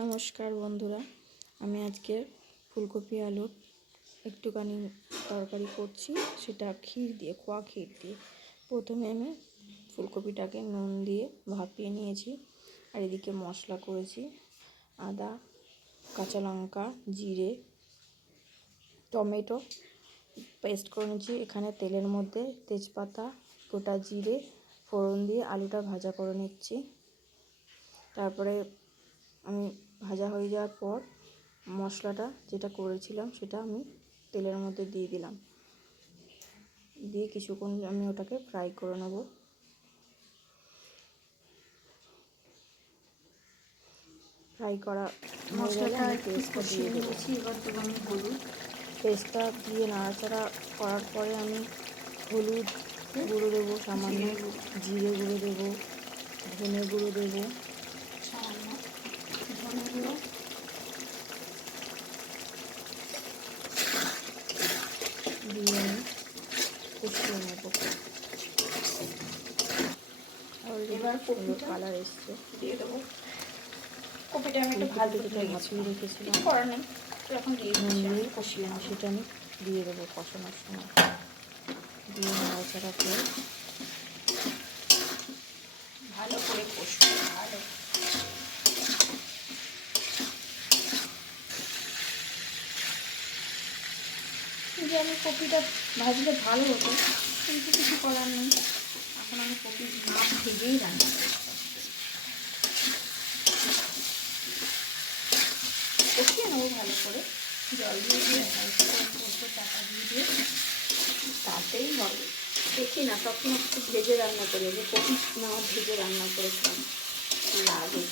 নমস্কার বন্ধুরা, আমি আজকে ফুলকপি আলুর একটুখানি তরকারি করছি, সেটা ক্ষীর দিয়ে, খোয়া ক্ষীর দিয়ে। প্রথমে আমি ফুলকপিটাকে নুন দিয়ে ভাপিয়ে নিয়েছি, আর এদিকে মশলা করেছি। আদা, কাঁচা লঙ্কা, জিরে, টমেটো পেস্ট করে নিয়েছি। এখানে তেলের মধ্যে তেজপাতা, গোটা জিরে ফোড়ন দিয়ে আলুটা ভাজা করে নিচ্ছি। তারপরে আমি ভাজা হয়ে যাওয়ার পর মশলাটা যেটা করেছিলাম সেটা আমি তেলের মধ্যে দিয়ে দিলাম, দিয়ে কিছুক্ষণ আমি ওটাকে ফ্রাই করে নেব। ফ্রাই করা মশলাটা পেস্টটা দিয়ে দিয়েছি। এবার দেবো আমি হলুদ। পেস্টটা দিয়ে নাড়াচাড়া করার পরে আমি হলুদ গুঁড়ো দেবো, সামান্য জিরে গুঁড়ো দেবো, ধনে গুঁড়ো দেবো, সামান্য ধনে গুঁড়ো, দিয়ে আমি কষিয়ে নেব। এবার সুন্দর কালার এসছে, দিয়ে দেবো। কপিটা আমি একটু ভাপিয়ে রেখেছিলাম, করার নেই, এখন দিয়ে কষিয়ে নেব। সেটা আমি দিয়ে দেবো কষানোর সময়, দিয়ে নাড়াচাড়া করে ভালো করে কষবো। ভালো যে আমি কপিটা ভাজলে ভালো হতো, কিন্তু কিছু করার নেই। এখন আমি কপি না ভেজেই রান্না করব। কষিয়ে নেবো ভালো করে, জল দিয়ে দিয়ে টাকা দিয়ে দিয়ে তাতেই হবে। দেখি না, তখন একটু ভেজে রান্না করে, যে কপি না ভেজে রান্না করেছিলাম লাগে।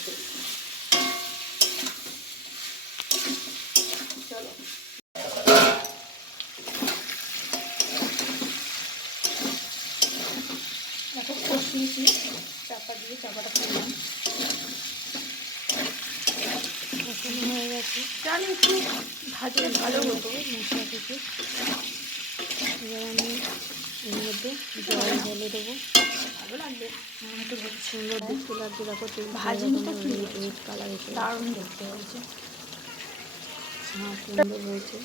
চলো দেখো কষিয়েছি, চাপা দিয়ে চাপাটা খুললাম, কষানো হয়ে গেছে। জানি একটু ভাজলে ভালো হতো মশলা থেকে। এবার আমি এর মধ্যে জল ঢেলে দেবো। ভালো লাগবে, একটু সুন্দর দেখতে লাগছে। দেখো ভাজিটা কি রেড কালার এসে দারুণ দেখতে হয়েছে। হ্যাঁ, সুন্দর হয়েছে।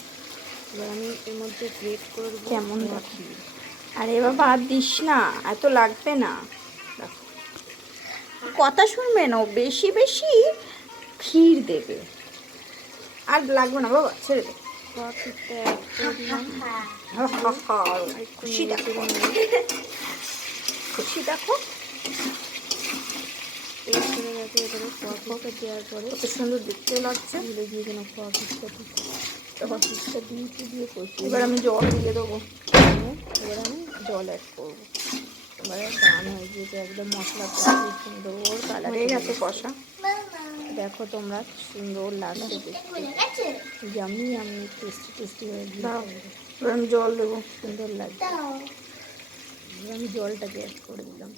এবার আমি এর মধ্যে গ্রেট করে দেবো। কেমন রাখি? আরে বাবা আর দিস না, এত লাগবে না। দেখো কথা শুনবে না, বেশি বেশি ক্ষীর দেবে, আর লাগবে না বাবা, ছেড়ে দে। খুশি দেখো, খুশি দেখো দেওয়ার পরে কত সুন্দর দেখতে লাগছে। ভুলে গিয়ে যেন পিসটা দিয়ে করছি। এবার আমি জল দিয়ে দেবো, এবার আমি জল অ্যাড করবো। এবারে গান হয়ে গিয়েছে, একদম মশলা কষিয়ে সুন্দর কালার হয়ে গেছে কষা। দেখো তোমরা, সুন্দর লাগছে দেখতে, ইয়ামি ইয়ামি টেস্টি টেস্টি হয়ে গিয়েছে। এবার আমি জল দেবো, সুন্দর লাগছে। এবার আমি জলটাকে অ্যাড করে দিলাম।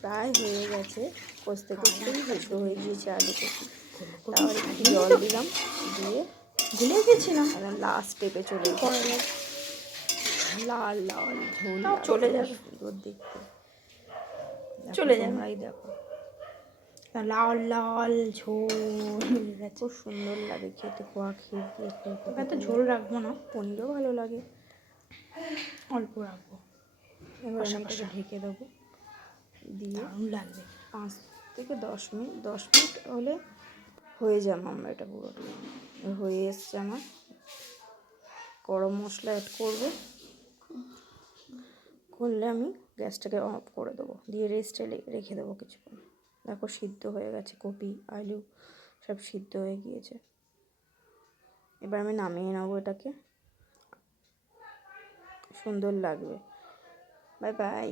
প্রায় হয়ে গেছে, কষতে কষতেই সেদ্ধ হয়ে গিয়েছে আলু কষি। তারপর একটু জল দিলাম, দিয়ে ভুলে গেছিলাম। এখন লাস্ট স্টেপে চলে যাবে, লাল লাল ঝোল চলে যাবে, সুন্দর দেখতে চলে যাবে। তোমরাই দেখো, লাল লাল ঝোল, খুব সুন্দর লাগে খেতে। খোয়া ক্ষীর দিয়ে ফুলকপি, তো ঝোল রাখবো না, পনিরও ভালো লাগে, অল্প রাখবো। এবার আমি এটাকে ঢেকে দেবো, দিয়ে দারুণ লাগবে। 5 থেকে 10 মিনিট, 10 মিনিট হলে হয়ে যাবে আমার এটা পুরোটা। হয়ে এসছে আমার। গরম মশলা অ্যাড করবো, করলে আমি গ্যাসটাকে অফ করে দেবো, দিয়ে রেস্টে রেখে দেবো কিছুক্ষণ। দেখো সিদ্ধ হয়ে গেছে, কপি আলু সব সিদ্ধ হয়ে গিয়েছে। এবার আমি নামিয়ে নেবো এটাকে, সুন্দর লাগবে। Bye bye.